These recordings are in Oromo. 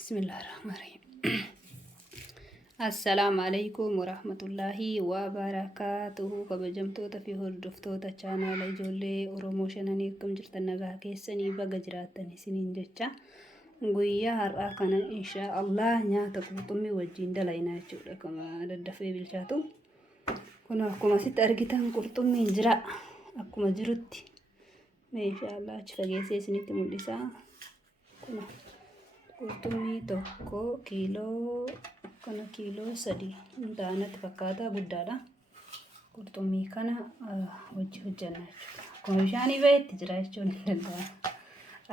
بسم الله الرحمن الرحيم. السلام عليكم ورحمة الله وبركاته. كبجمتوتا في هردفتوتا channel ijoollee Oromoo shananii akkam jirtan nagaa keessanii baga jiraattan isiniin jecha guyyaa har'aa kana insha Allah nyaata qurxummii wajjin dalaynaa jechuudha. Kama daddafee bilchaatu kun akkuma sitti argitan qurxummiin jira akkuma jirutti insha Allah achi fageessee isinitti mul'isa. Kun qurxummii tokko kiiloo 3 taanatti fakkaata guddaadha. Qurxummii kana hojjanna jechuudha. Akkuma bishaanii bahetti jira jechuun danda'a.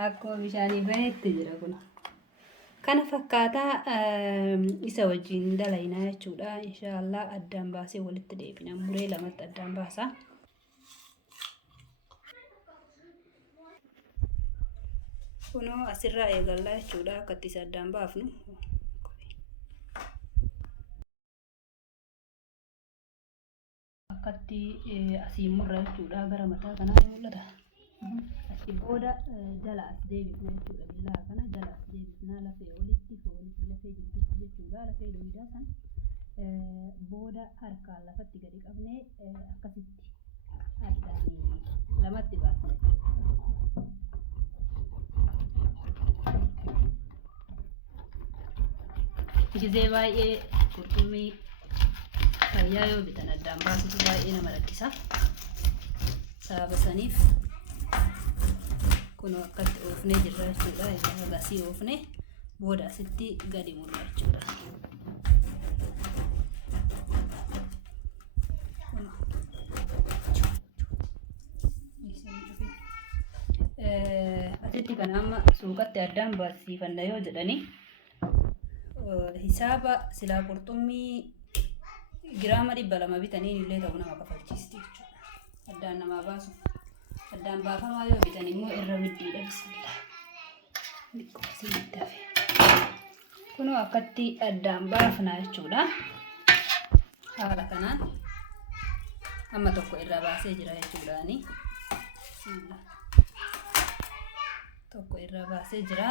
Akkuma bishaanii bahetti jira kun. Kana fakkaata isa wajjin dalaynaa jechuudha. Inshallah addaan baasee walitti deebina. Muree lamatti addaan baasa. Kuno asirraa eegallaa jechuudha akkatti isa addaan baafnu. Akkatti asii murra jechuudha gara mataa kanaa mul'ata. Asii booda jala as deebifna jechuudha. Billaa kana jala as deebifna lafee olitti foonitti lafee jirtutti jechuudha. Lafee dhohidaa san booda harkaan lafatti gadi qabnee akkasitti addaan lamatti baasna jechuudha. Gizee baay'ee qurxummii fayyaa yoo bitan addaan baasutu baay'ee nama rakkisa. Sababa saniif kun akkatti oofnee jirra jechuudha. Egaa gasii oofnee booda asitti gadi murra jechuudha. Asitti kan amma suuqatti addaan baasifanna yoo jedhani hisaaba silaa qurxummii giraama 200 bitaniin illee ta'uu nama kafalchiisti jechuudha. Addaan namaa baasu addaan baafamaa yoo bitan immoo irra biddiidha. Bismillah. Kunoo akkatti addaan baafnaa jechuudha. Haala kanaan amma tokko irra baasee jira jechuudhaani. Tokko irra baasee jira.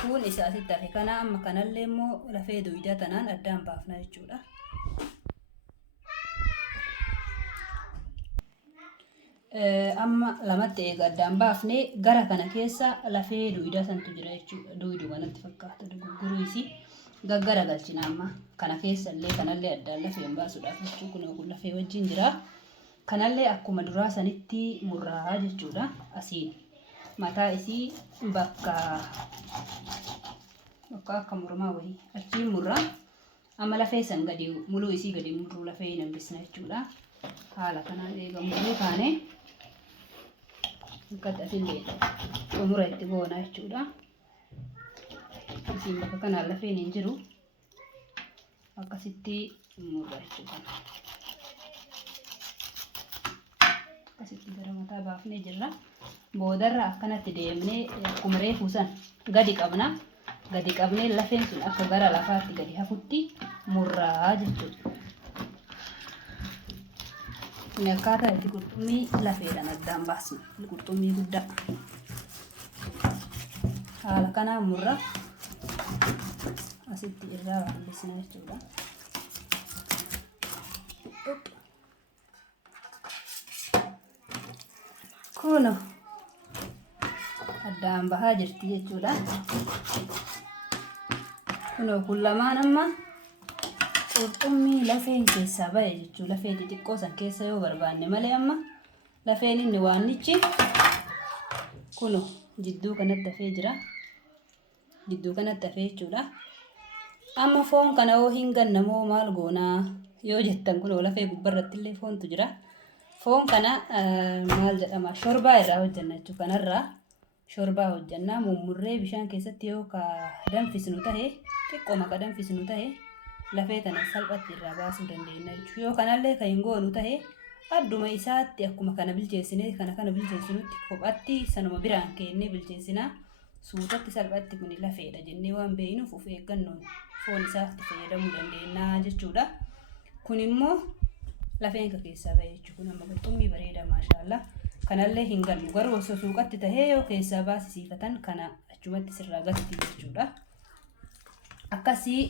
Kun isa asitti hafe kana amma kanallee immoo lafee dhohidaa tanaan addaan baafna jechuudha. Amma lamatti eega addaan baafnee gara kana keessa lafee dhohidaa santu jira jechuudha. Dhohiduu kanatti fakkaata gurguruu isii gaggara galchina amma kana keessa illee kanallee addaan lafeen baasuudhaaf jechuudha. Kun lafee wajjin jira. Kanallee akkuma duraa sanitti murraa jechuudha. Asiin mataa isii bakka akka mormaa wayii achiin murraa amma lafee san gadi muluu isii gadi murruu lafee hin hambisna jechuudha. Haala kanaan eega murruu taane akkatti asillee xumura itti goona jechuudha. Isiin bakka kanaan lafeen hin jiru akkasitti murra jechuudha. Akkasitti gara mataa baafnee jirra. Boodarra akkanatti deemnee akkuma reefuu san gadi qabna. Gadi qabnee lafeen sun akka gara lafaatti gadi hafutti murraa jechuudha. Kun akkaataa itti qurxummii lafeedhaan addaan baasnu qurxummii guddaa. Haala kanaan murra asitti irraa hambisna jechuudha. Kuno addaan bahaa jirti jechuudha. Kunoo kun lamaan amma qurxummii lafeen keessaa bahe jechuudha. Lafee xixiqqoo san keessa yoo barbaanne malee amma lafeen inni waannichi kunoo jidduu kanatti hafee jira. Jidduu kanatti hafee jechuudha. Amma foon kana hoo hin gannamoo maal goonaa yoo jettan kunoo lafee gubbarratti illee foontu jira. Foon kana maal jedhama shorbaa irraa hojjanna jechuudha. Kanarraa shorbaa hojjannaa mummurree bishaan keessatti yoo ka danfisnu tahe xiqqoo maka danfisnu tahe lafee kana salphatti irraa baasuu dandeenya jechuudha. Yoo kanallee kan hin goonu tahe adduma isaatti akkuma kana bilcheessinee kana bilcheessinutti kophatti sanuma biraan keennee bilcheessinaa suutatti salphatti kun lafeedha jennee waan beeynuuf of eeggannoon foon isaatti fayyadamuu dandeenya jechuudha. Kun immoo lafeen ka keessaa bahe jechuudha. Kun amma qurxummii bareeda maashaallah. Kanallee hin gannu garuu osoo suuqatti tahee yoo keessaa baasisiifatan kana achumatti sirraa gatti jechuudha. akkasii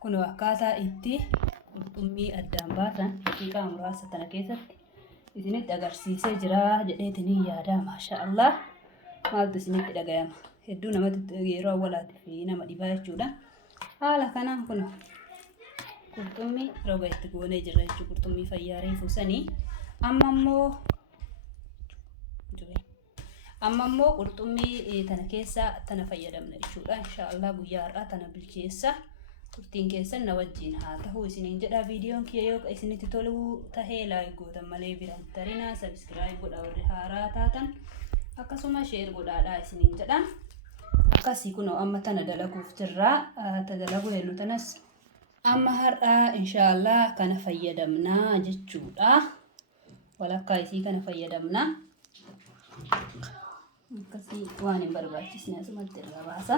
kun akkaataa itti qurxummii addaan baasan daqiiqaa muraasa tana keessatti isinitti agarsiisee jira jedheetiin yaada. Maashaallah maaltu isinitti dhagayama. Hedduu namatti yeroo awwaalaatiif nama dhibaa jechuudha. Haala kanaan kun qurxummii roga itti goonee jirra jechuudha. Qurxummii fayyaa reefuu sanii amma immoo qurxummii tana keessaa tana fayyadamna jechuudha. Inshaallah guyyaa har'aa tana bilcheessa turtiin keessan na wajjin haa ta'u isiniin jedha. Viidiyoon kiyya yoo isinitti tolu tahee laayik gootan malee biraan tarinaa sabiskiraayib godhaa warri haaraa taatan akkasuma sheer godhaadhaa isiniin jedha. Akkasii kunoo amma tana dalaguuf jirra. Dalagu hennu tanas amma har'aa inshaallah kana fayyadamnaa jechuudha. Walakkaa isii kana fayyadamna. Akkasii waan hin barbaachisne asumatti irraa baasa.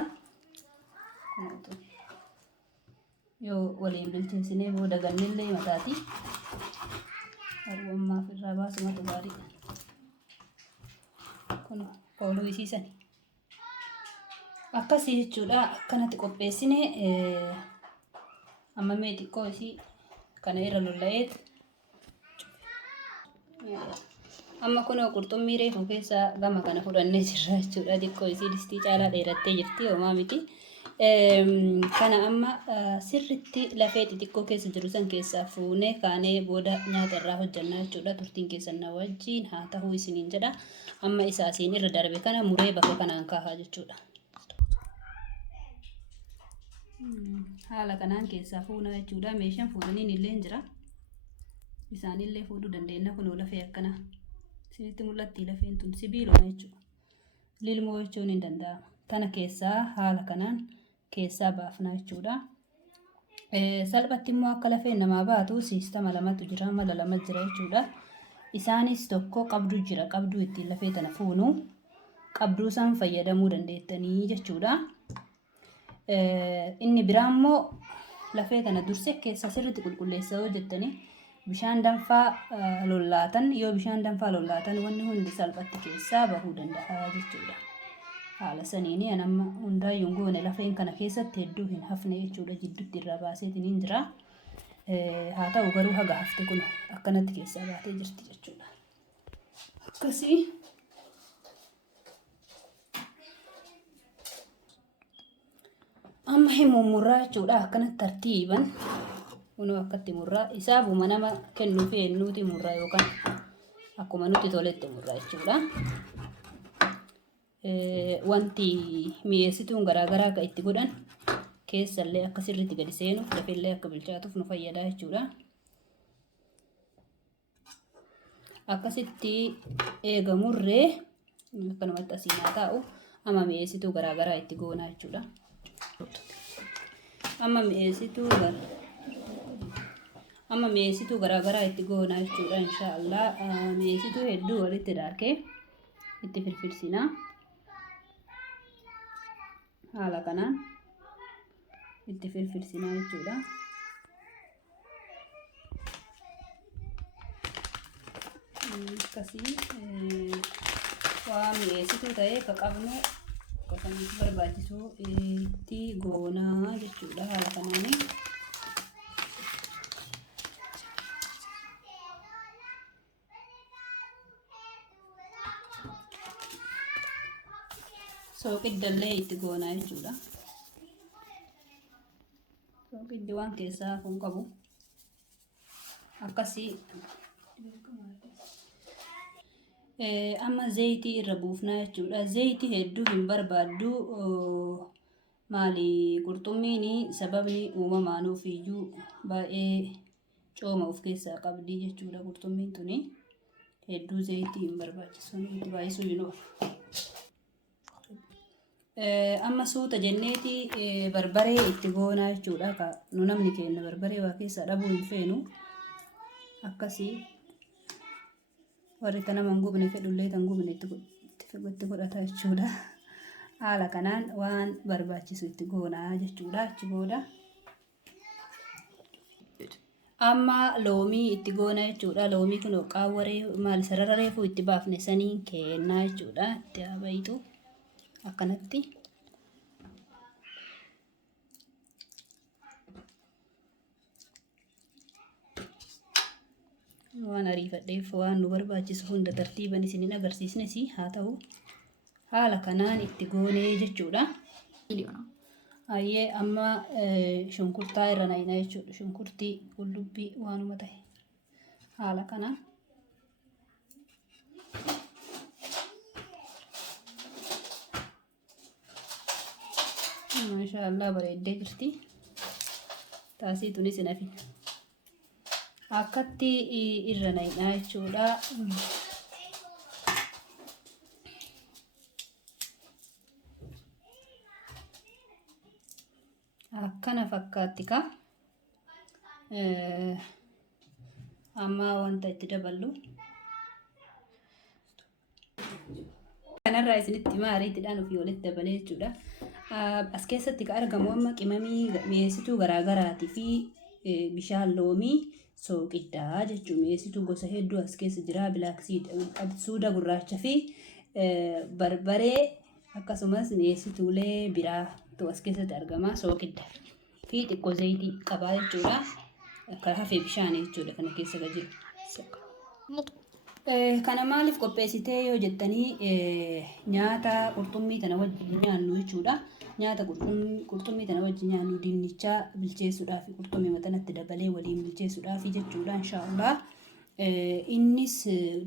Yoo waliin bilcheessinee booda gannillee mataati. Harwammaaf irraa baasumatu gaariidha. Kun ooluu isiisani. Akkasii jechuudha. Akkanatti qopheessine amma mee xiqqoo isii kana irra lolla'eet. Amma kunoo qurxummii reefuu keessaa gama kana fudhannee jirra jechuudha. Xiqqoo isii distii caalaa dheerattee jirti homaa miti. Kana amma sirritti lafee xixiqqoo keessa jiru san keessaa fuunee kaanee booda nyaata irraa hojjannaa jechuudha. Turtiin keessan na wajjin haa ta'uu isiniin jedha. Amma isaa isiin irra darbe kana muree bakka kanaan kaahaa jechuudha. Haala kanaan keessaa fuuna jechuudha. Meeshaan fuudhaniin illee jira. Isaanillee fuudhuu dandeenya. Kunoo lafee akkana isinitti mul'atti lafeen tun sibiiluma jechuudha. Lilmoo jechuun hin danda'ama. Tana keessaa haala kanaan keessaa baafna jechuudha. Salphatti immoo akka lafeen namaa baatu siistama lamatu jira. Mala lama jira jechuudha. Isaanis tokko qabduu jira. Qabduu ittiin lafee tana fuunu. Qabduu san fayyadamuu dandeettanii jechuudha. Inni biraa immoo lafee tana dursee keessa sirriitti qulqulleessa yoo jettanii bishaan danfaa lollaatan yoo bishaan danfaa lollaatan wanni hundi salphatti keessaa bahuu danda'a jechuudha. Haala saniini anamma hundaayyuu goone lafeen kana keessatti hedduu hin hafne jechuudha. Jidduutti irraa baaseetiin hin jira. Haa ta'u garuu haga hafte kun akkanatti keessaa baatee jirti jechuudha. Akkasii amma himumurraa jechuudha. Akkanatti tartiiban kunoo akkatti murraa isaafuma nama kennuu fi hennuuti murraa yookaan akkuma nuti toletti murraa jechuudha. Wanti mi'eessituun garaagaraa akka itti godhan keessallee akka sirriitti gadi seenuuf lafeellee akka bilchaatuuf nu fayyada jechuudha. Akkasitti eegamurree akkanumatti asiin haa taa'u amma mi'eessituu garaagaraa itti goonaa jechuudha. Amma mi'eessituu garaagaraa itti goonaa jechuudha. Inshaallah mi'eessituu hedduu walitti daakee itti firfirsinaa. Haala kanaan itti firfirsinaa jechuudha. Akkasii waan mi'eessituu ta'ee akka qabnu akkasumas barbaachisuu itti goonaa jechuudha. Haala kanaanii sooqiddallee itti goonaa jechuudha. Sooqiddi waan keessaa kun qabu akkasii. Amma zayitii irra buufnaa jechuudha. Zayitii hedduu hin barbaaddu. Maali qurxummiin sababni uumamaanuuf iyyuu baay'ee cooma of keessaa qabdi jechuudha. Qurxummiin tuni hedduu zayitii hin barbaachisu itti baay'isuu hin oolu. Amma suuta jenneeti barbaree itti goonaa jechuudha. Nu namni keenya barbaree waa keessaa dhabuu hin feenu. Akkasii warri kana mangubne fedhullee tan gubne itti godhata jechuudha. Haala kanaan waan barbaachisu itti goonaa jechuudha. Achi booda amma loomii itti goonaa jechuudha. Loomii kun qaawwaree maali sarara reefuu itti baafne saniin kennaa jechuudha. Itti habayitu akkanatti waan ariifadheef waan nu barbaachisu hunda tartiiban isinin agarsiisnes haa ta'u haala kanaan itti goonee jechuudha. Ayyee amma shunkurtaa irra naqna jechuudha. Shunkurtii qullubbii waanuma ta'e haala kanaan. Maashaallah bareeddee jirti. Taasii tunis hin hafin. Akkatti irra naqna jechuudha. Akkana fakkaatti ka. Amma wanta itti daballu. Kanarraa isinitti maariitidhaan ofii walitti dabalee jechuudha. As keessatti ka argamu amma qimamii mi'eessituu garaagaraatii fi bishaan loomii sooqiddaa jechuudha. Mi'eessituu gosa hedduu as keessa jira. Bilaaksiid, suuda gurraacha fi barbaree akkasumas mi'eessituulee biraa as keessatti argama. Sooqidda fi xiqqoo zayitii qabaa jechuudha. Akka hafee bishaanii jechuudha kana keessa jiru. Kana maaliif qopheessitee yoo jettanii nyaata qurxummii tana wajjin nyaannu jechuudha. Nyaata qurxummii tana wajjin nyaannu dinnichaa bilcheessuudhaaf qurxummii matanatti dabalee waliin bilcheessuudhaaf jechuudha inshaallah. Innis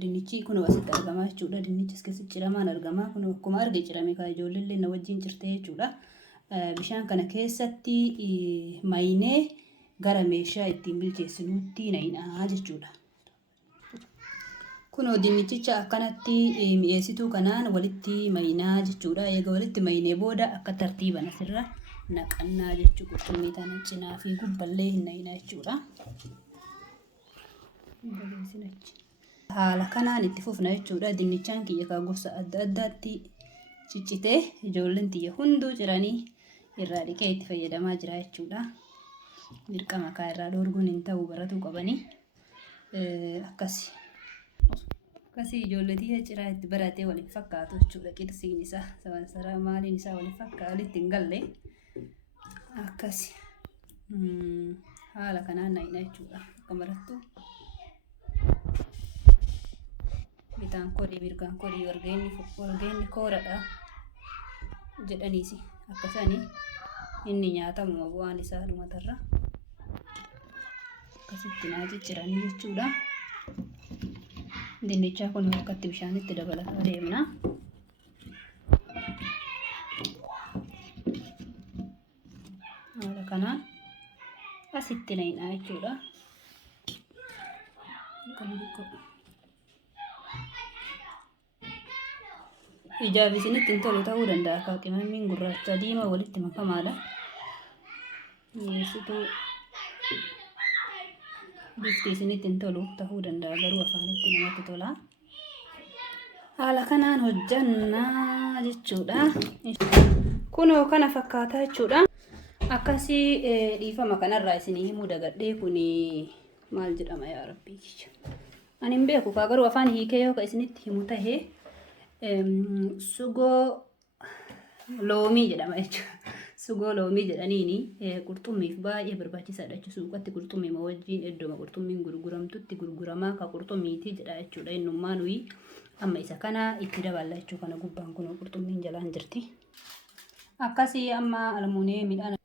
dinnichi kun asitti argama jechuudha. Dinnichi as keessatti ciramaan argama. Kun akkuma arge cirame kan ijoolleen na wajjin cirtee jechuudha. Bishaan kana keessatti maynee gara meeshaa ittiin bilcheessinuutti naqnaa jechuudha. Kun dinnichicha akkanatti mi'eessituu kanaan walitti maynaa jechuudha. Eega walitti maynee booda akka tartiiban asirra naqannaa jechuudha. Qurxummii tana cinaa fi gubballee hin naqnaa jechuudha. Haala kanaan itti fufna jechuudha. Dinnichaan kiyya kan gosa adda addaatti ciccitee ijoolleen tiyya hunduu ciranii irraa dhiqee itti fayyadamaa jira jechuudha. Dirqama kaa irraa dhoorguun hin ta'u baratuu qabanii akkasi. Akkasii ijoolletii ciraa itti baratee waliin fakkaatu jechuudha. Qirsiin isaa sabansara maaliin isaa waliin fakkaatu walitti hin galle akkasi haala kanaan naqna jechuudha. Akka barattu bitaan kodii mirgaan kodii wargeenni kooradha jedhaniisi akkasanii inni nyaatamu bu'aan isaa dhumatarra akkasitti naa cicciranii jechuudha. Dinnichaa kun akkatti bishaanitti dabalataa deemna. Haala kanaan asitti naqnaa jechuudha. Ijaaf isinitti hin tolu ta'uu danda'a. Akka qimamiin gurraacha diimaa walitti makamaadha. Mi'eessituu bifti isinitti hin tolu ta'uu danda'a garuu afaanitti namatti tola. Haala kanaan hojjannaa jechuudha. Kunoo kana fakkaataa jechuudha. Akkasii dhiifama kanarraa isinii himuu dagadhee kuni maal jedhama yaa rabbii kiyya. Ani hin beeku garuu afaan hiikee yoo isinitti himu tahee sugoo loomii jedhama jechuudha. Sugoo loomii jedhaniini qurxummiif baay'ee barbaachisaadha jechuudha. Suuqatti qurxummii wajjin iddoo qurxummiin gurguramtutti gurguramaa ka qurxummiiti jedha jechuudha. Innummaa nuyi amma isa kana itti daballa jechuudha. Kana gubbaan kun qurxummiin jalaan jirti. Akkasii amma almuunee midhaan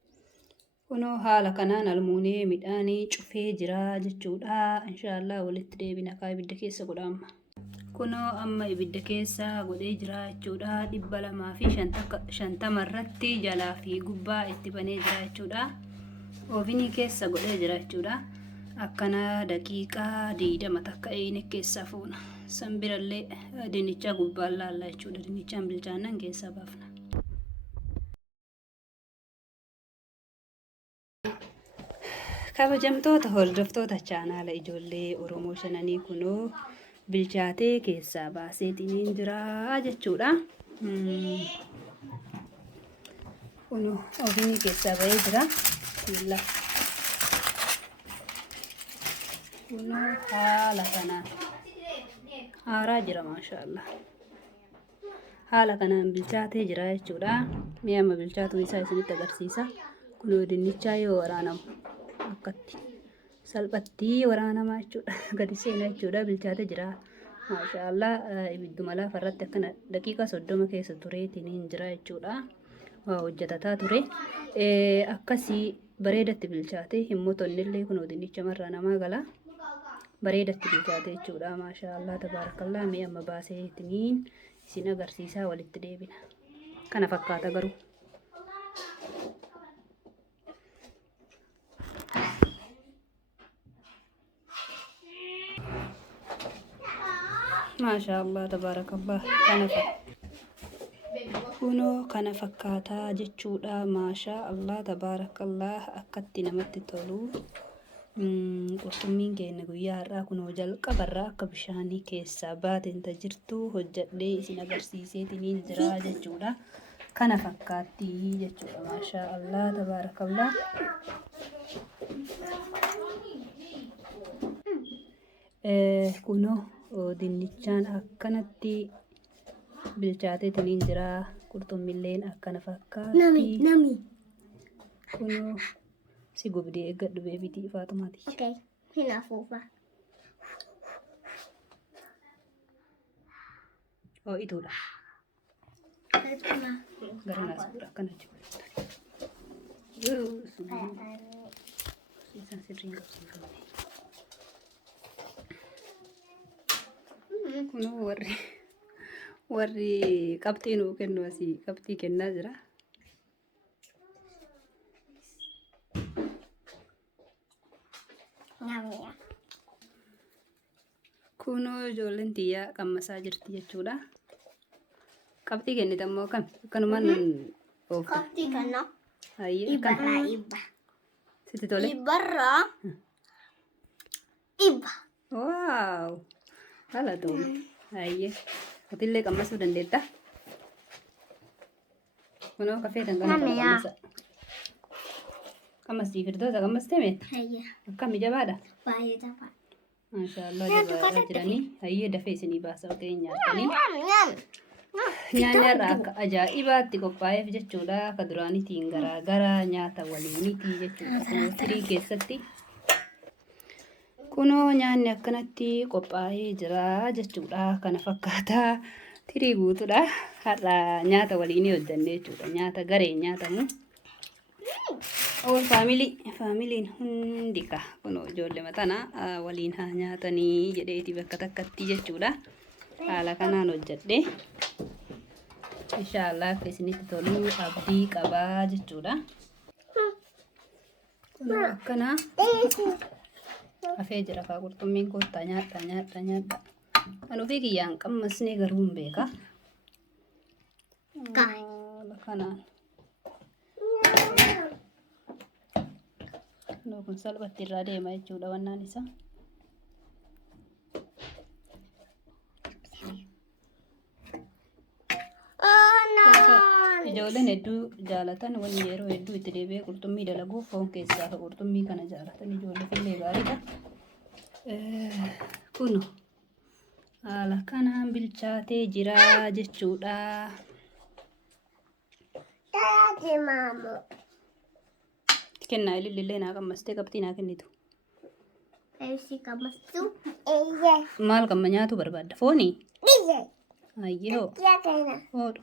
kunoo haala kanaan almuunee midhaanii cufee jira jechuudha. Inshaallah walitti deebina kaa ibidda keessa godha amma. Kunoo amma ibidda keessa godhee jira jechuudha. 250 irratti jalaa fi gubbaa itti banee jira jechuudha. Ovenii keessa godhee jira jechuudha. Akkana daqiiqaa 20 takka eene keessa fuuna. San birallee dinnichaa gubbaan laalla jechuudha. Dinnichaan bilchaannan keessa baafna. Kabajamtoota hordoftoota chaanaala ijoollee Oromoo Shananii kunoo bilchaatee keessaa baaseetiin jira jechuudha. Kunoo ovenii keessaa bahee jira. Kunoo haala kanaan haaraa jira maashaallah. Haala kanaan bilchaatee jira jechuudha. Mee amma bilchaatuu isaa isinitti agarsiisa. Kunoo dinnichaa yoo waraanamu akkatti salphatti waraanamaa jechuudha. Gadi seenaa jechuudha. Bilchaatee jira. Maashaallah ibidduma lafarratti akkana daqiiqaa 30 keessa tureetiin jira jechuudha. Waa hojjetataa ture. Akkasii bareedatti bilchaatee himmotonnillee kun dinnicha marraa namaa gala. Bareedatti bilchaatee jechuudha. Maashaallah tabaarakallaa mee amma baaseetiin isin agarsiisaa walitti deebina. Kana fakkaata garuu. Maashaallah tabarakallah kana fakkaataa jechuudha. Maashaallah tabarakallah akkatti namatti tolu. Qurxummiin keenya guyyaa har'aa kunoo jalqabarraa akka bishaanii keessaa baateen jirtu hojjadhee isin agarsiiseetiin jira jechuudha. Kana fakkaatti jechuudha. Maashaallah tabarakallah. Kunoo dinnichaan akkanatti bilchaateetiin jira. Qurxummiilleen akkana fakkaatti. Kunoo si gubdee eeggadhu beebitii Faatumaati. Okay, hinaafuufa. Ituudha. Gara naas gura akkana jechuudha. Isaan sirriin qabsiifamne. Kunoo warri qabxii nuu kennu asii qabxii kennaa jira. Kunoo ijoolleen tiyyaa qammasaa jirti jechuudha. Qabxii kennite ammoo kam? Akkanumaan oofta. Qabxii kana Ibbarraa ibba. Sitti tole? Ibbarraa ibba. Waaw! Haala ta'u. Atillee qammasuu dandeetta? Kunoo kafee tan kana qammasa. Qammasii firdoota qammastee meetta? Akkami jabaadha? Baay'ee jabaadha. Maashaallah jabaadha jiranii. Dafee isinii baasa otee nyaatanii. Nyaanni har'a akka ajaa'ibaatti qophaa'eef jechuudha. Akka duraanitiin garaagara nyaata waliiniti jechuudha. Tirii keessatti. Kunoo nyaanni akkanatti qophaa'ee jira jechuudha. Kana fakkaataa tirii guutuudha. Har'a nyaata waliinii hojjannee jechuudha. Nyaata gareen nyaatamu. Faamiliin hundi kunoo ijoollee matana waliin haa nyaatanii jedheeti bakka takkatti jechuudha. Haala kanaan hojjedhe. Inshaallah akka isinitti tolu abdii qabaa jechuudha. Kunoo akkana hafee jira qurxummiin koottaa nyaadha. Kan ofii kiyyaan qammasnee garuu hin beeka. Haala kanaan. Kun salphatti irraa deema jechuudha wannaan isaa. Ijoolleen hedduu jaalatan wanni yeroo hedduu itti deebi'ee qurxummii dalaguuf foon keessaa qurxummii kana jaalatan ijoollee illee gaariidha. Kun haala kanaan bilchaatee jira jechuudha. Kennaa ilillee naa qammastee qabxii naa kennitu. Maal qamma nyaatu barbaadda? Foonii? Ayyoo. Oodhu.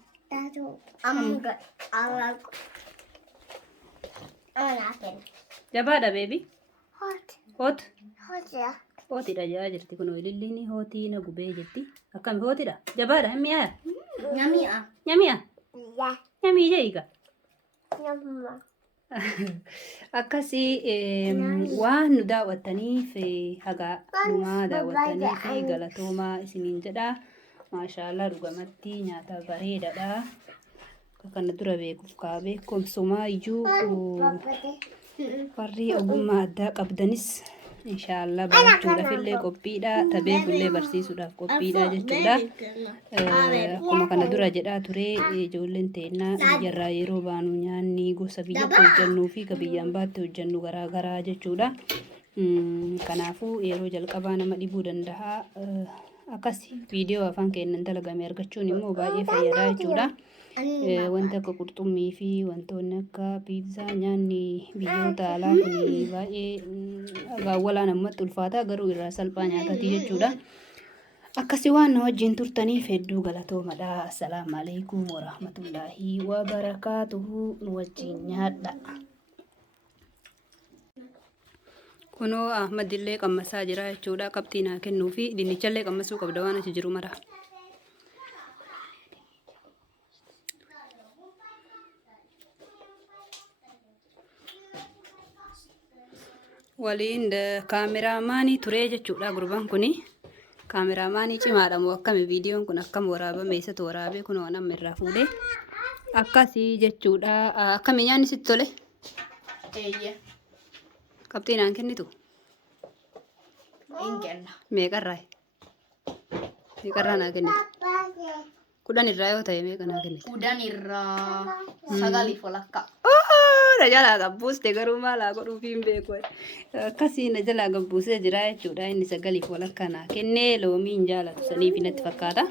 Jabaadha beebi? Hoot? Hootiidha jaa jirti kun ililliin hootii na gubee jirti. Akkami hootiidha? Jabaadha hin mi'aayaa? Nyami'a? Nyamii jeeyiga? Akkasii waan nu daawwattaniif hagaa numaa daawwattaniif galatoomaa isiniin jedha. Maashaallah dhugamatti nyaata bareedaadha. Kana dura beekuuf kaa beekumsumaa iyyuu warri ogummaa addaa qabdanis inshaallah barachuudhaaf illee qophiidha. Tabeekullee barsiisuudhaaf qophiidha jechuudha. Akkuma kana dura jedhaa ture ijoolleen teennaa biyyarraa yeroo baanu nyaanni gosa biyyatti hojjannuu fi ka biyyaan baatti hojjannu garaagaraa jechuudha. Kanaafuu yeroo jalqabaa nama dhibuu danda'a. Akkas viidiyoo afaan keenyan dalagame argachuun immoo baay'ee fayyadaa jechuudha. wanta akka qurxummii fi wantoonni akka piizaa nyaanni biyyoota alaa kun baay'ee gaawwalaan ammatti ulfaataa garuu irraa salphaa nyaatati jechuudha. Akkasii waan na wajjin turtaniif hedduu galatoomadha. Assalaamu alaikum warahmatullaahi wabarakaatuhu. Nu wajjin nyaadha. Kunoo Ahmadillee qammasaa jira jechuudha. Qabxii naa kennuu fi dinnichallee qammasuu qabda waan achi jiru mara. Waliin kaameraamaanii ture jechuudha gurbaan kuni. Kaameraamaanii cimaadha moo akkami viidiyoon kun akkam waraabame eessatti waraabee kunoo nama irraa fuudhee akkasii jechuudha. Akkami nyaanni sitti tole? Qabxii naan kennitu? Meeqarraa? Meeqarraa naa kennitu? 10 irraa yoo ta'e meeqa naa kennitu? 10 irraa 9 walakkaa. Na jalaa gabbuuste garuu maal haa godhuuf hin beeku. Akkasii na jalaa gabbuusee jira jechuudha. Inni 9 walakkaa naa kennee loomii hin jaalatu saniif natti fakkaata.